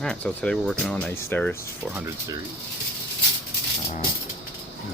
Alright, so today we're working on a Steris 400 series.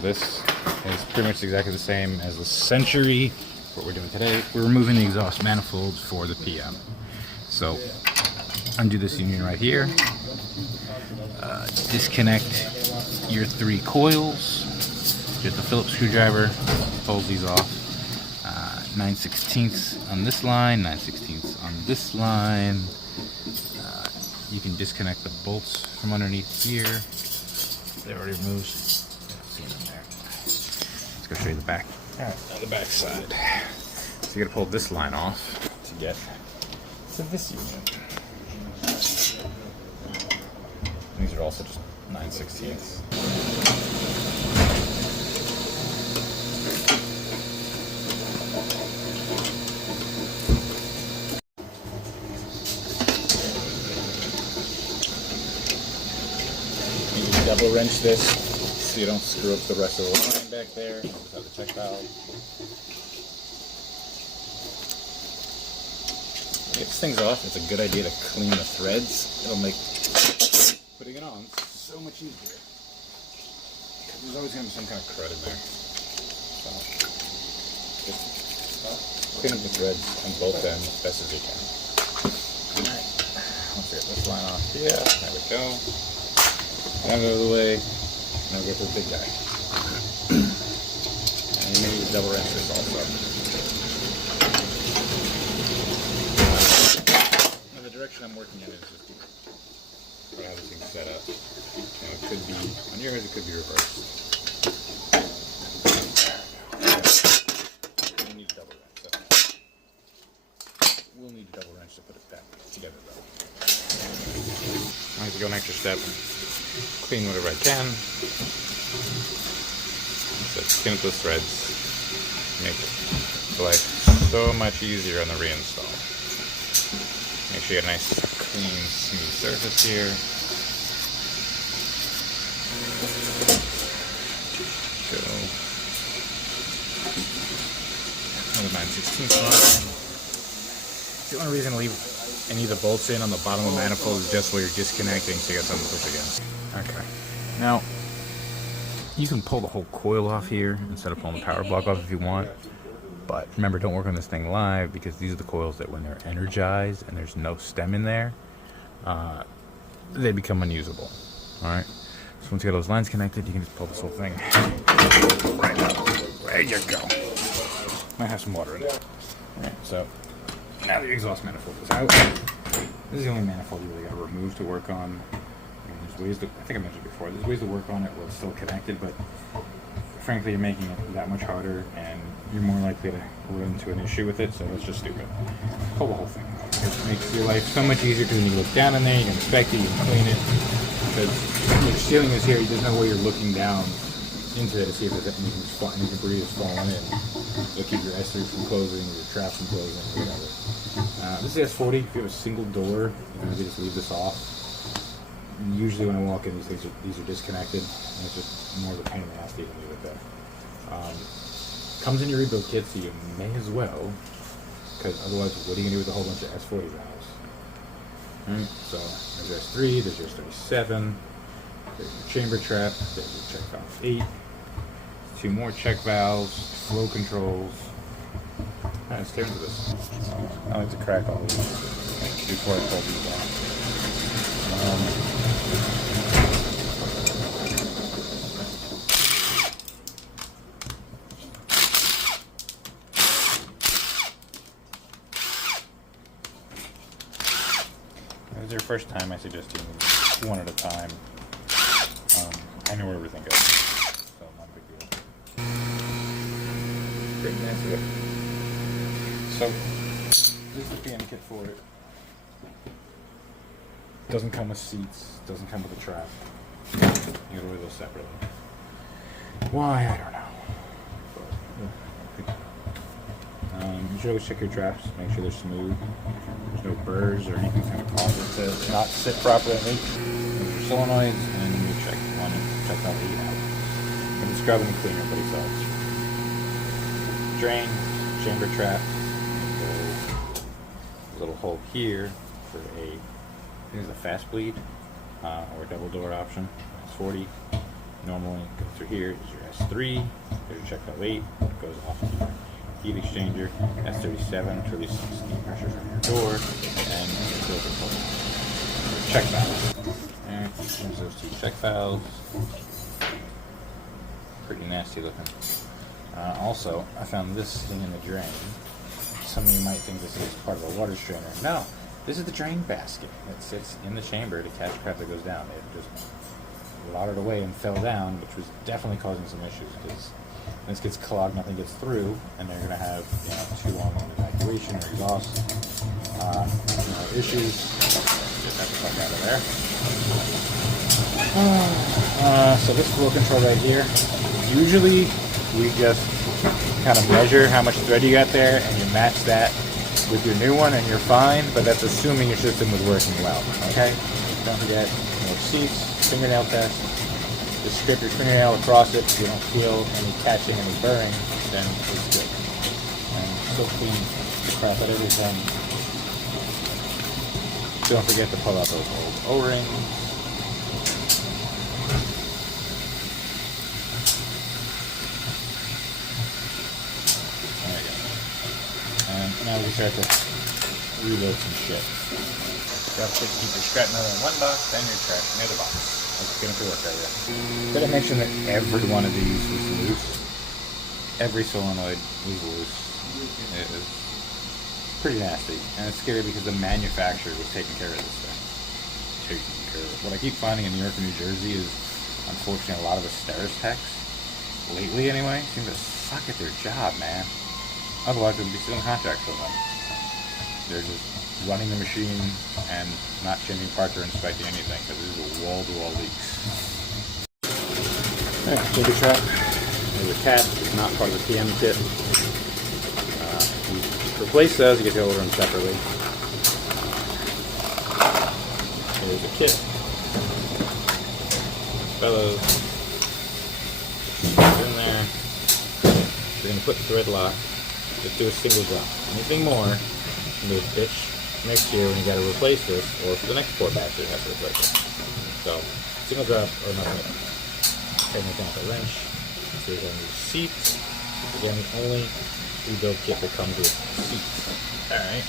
This is pretty much exactly the same as the Century. What we're doing today, we're removing the exhaust manifolds for the PM. So, undo this union right here. Disconnect your 3 coils. Just a Phillips screwdriver pulls these off. 9/16 on this line, 9/16 on this line. You can disconnect the bolts from underneath here. They're already removed. See them there. Let's go show you the back. On the back side. So you gotta pull this line off to get to this unit. These are also just 9/16. Double wrench this so you don't screw up the rest of the line back there. Just have the check valve. Get these things off, it's a good idea to clean the threads. It'll make putting it on so much easier. Because there's always going to be some kind of crud in there. So just clean up the threads on both ends as best as you can. Alright, let's get this line off here. There we go. Out of the way, now get to the big guy. And you may need to double wrench this also. Now the direction I'm working in is just what I have this thing set up. Now it could be, on yours it could be reversed. You need a double wrench. So we'll need a double wrench to put it back together though. I have to go an extra step. Clean whatever I can. So clean up those threads. Make life so much easier on the reinstall. Make sure you get a nice, clean, smooth surface here. Go. Another 9/16 line. The only reason to leave any of the bolts in on the bottom of the manifold is just where you're disconnecting, so you got something to push against. Okay. Now, you can pull the whole coil off here instead of pulling the power block off if you want. But remember, don't work on this thing live because these are the coils that when they're energized and there's no stem in there, they become unusable. Alright? So once you get those lines connected, you can just pull this whole thing right out. There you go. Might have some water in it. Alright, so now the exhaust manifold is out. This is the only manifold you really got to remove to work on. There's ways to, I think I mentioned before, there's ways to work on it while it's still connected, but frankly you're making it that much harder and you're more likely to run into an issue with it, so that's just stupid. Pull the whole thing. It makes your life so much easier because when you look down in there, you can inspect it, you can clean it, because your ceiling is here, there's no way you're looking down into it to see if there's any debris is falling in. It'll keep your S3 from closing, or your trap from closing, or whatever. This is S40. If you have a single door, you can really just leave this off. Usually when I walk in, these are disconnected, and it's just more of a pain in the ass to even leave it there. Comes in your rebuild kit, so you may as well, because otherwise, what are you going to do with a whole bunch of S40 valves? Right? So there's your S3, there's your S37, there's your chamber trap, there's your check valve 8, 2 more check valves, flow controls. Alright, let's tear into this. I like to crack all these before I pull these off. If it's your first time, I suggest doing these one at a time. I know where everything goes, so not a big deal. Great, nice. So, this is the PM kit for it. Doesn't come with seats, doesn't come with a trap. You gotta order those separately. Why? I don't know. You should always check your traps, make sure they're smooth. There's no burrs or anything kind of cause it to not sit properly. There's your solenoids, and you need to check one and check that 8 out. And just grab them and clean everybody's sides. Drain, chamber trap, little hole here for a Here's the fast bleed or double door option. It's 40. Normally, go through here is your S3. There's your check valve 8. It goes off to your heat exchanger. S37 to release steam pressure from your door, and the filter plug. Check valve. And here's those two check valves. Pretty nasty looking. Also, I found this thing in the drain. Some of you might think this is part of a water strainer. No, this is the drain basket that sits in the chamber to catch crap that goes down. It just rotted away and fell down, which was definitely causing some issues because when this gets clogged, nothing gets through, and they're going to have too long on evacuation or exhaust issues. Just have to fuck out of there. So this flow control right here, usually we just kind of measure how much thread you got there and you match that with your new one and you're fine, but that's assuming your system was working well, okay? Don't forget, seats, fingernail test. Just scrape your fingernail across it so you don't feel any catching, any burring, then it's good. And still clean the crap out of everything. Don't forget to pull out those old O-rings. Now we start to reload some shit. Gotta keep your scrap metal in one box, then your trash in the other box. That's gonna work right there. Gotta mention that every one of these was loose. Every solenoid was loose. It was pretty nasty. And it's scary because the manufacturer was taking care of this thing. What I keep finding in New York and New Jersey is, unfortunately, a lot of the Steris techs, lately anyway, seem to suck at their job, man. Otherwise, they'd be still in contracts with them. They're just running the machine and not changing parts or inspecting anything because this is wall-to-wall leaks. Alright, take a trap. There's a cap. It's not part of the PM kit. You replace those, you get to order them separately. There's a kit. Bellows. Put it in there. You're going to put the thread lock. Just do a single drop. Anything more, you need to pitch next year when you got to replace this, or for the next 4 batch you have to replace it. So, single drop or nothing at all. Taking it down with a wrench. So you're going to use seats. Again, the only rebuild kit that comes with seats. Alright.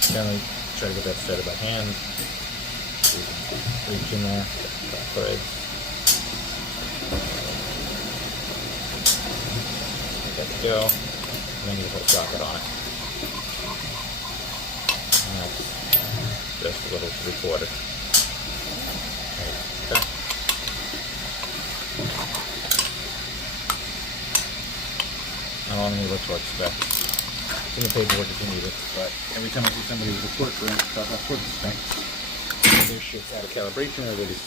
Generally, try to get that started by hand. So you can reach in there, cut threads. Let it go. And then you put a socket on it. And that's just a little 3/4. Okay. How long you look to expect? It's in the paperwork if you need it, but every time I see somebody with a torque wrench about that torque dispense, their shit's out of calibration or they just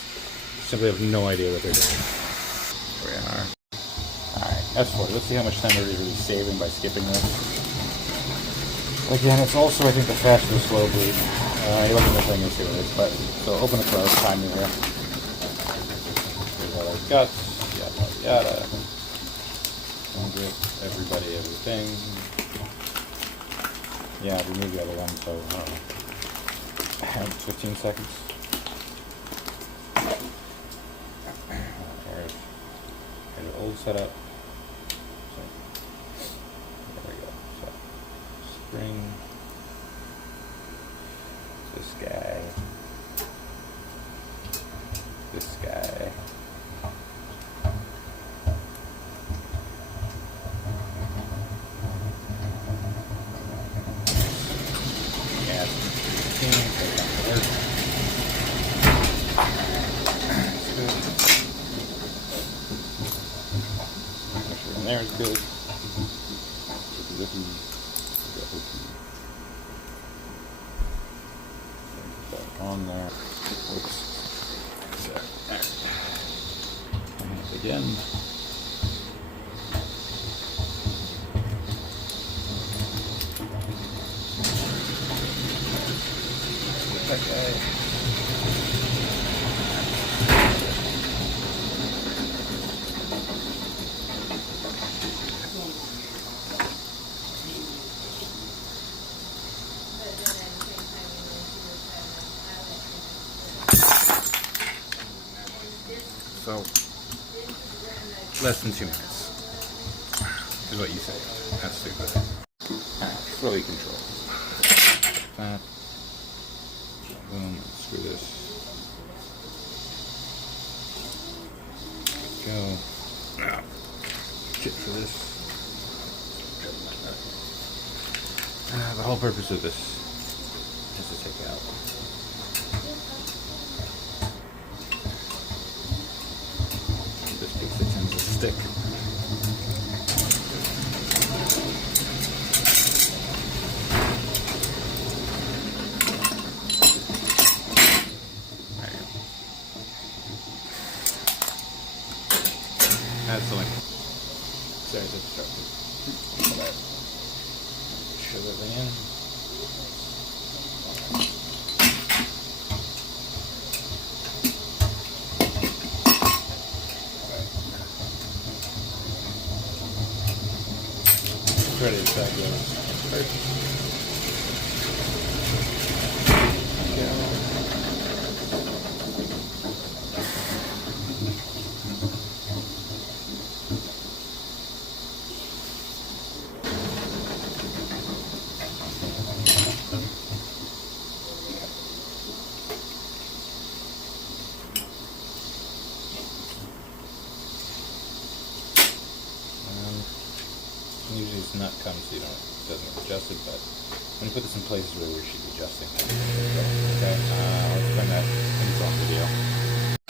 simply have no idea what they're doing. Here we are. Alright, S40. Let's see how much time we're really saving by skipping this. Again, it's also, I think, the fast and slow bleed. You look at the thing and see what it is, but, so open and close, time in here. Here's all those guts, yada yada. Don't grip everybody, everything. Yeah, remove the other one, so, I don't know. 15 seconds. There's the old setup. Spring, this guy, yeah, it's 15, so there is good. On there. Oops. There. And again. That guy. So, less than 2 minutes is what you say. That's stupid. Fully controlled. That. Boom. Screw this. Go. Now, chip for this. The whole purpose of this is to take out this piece that tends to stick. That's the link. Sorry, it's obstructed. Shove everything in. Ready to back those. Perfect. Usually this nut comes so doesn't get adjusted, but I'm going to put this in places where we should be adjusting. Okay, I'll explain that in the video.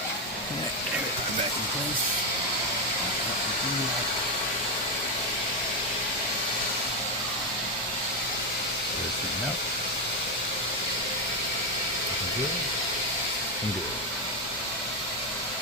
I'm back in place. This thing up. Good. And good.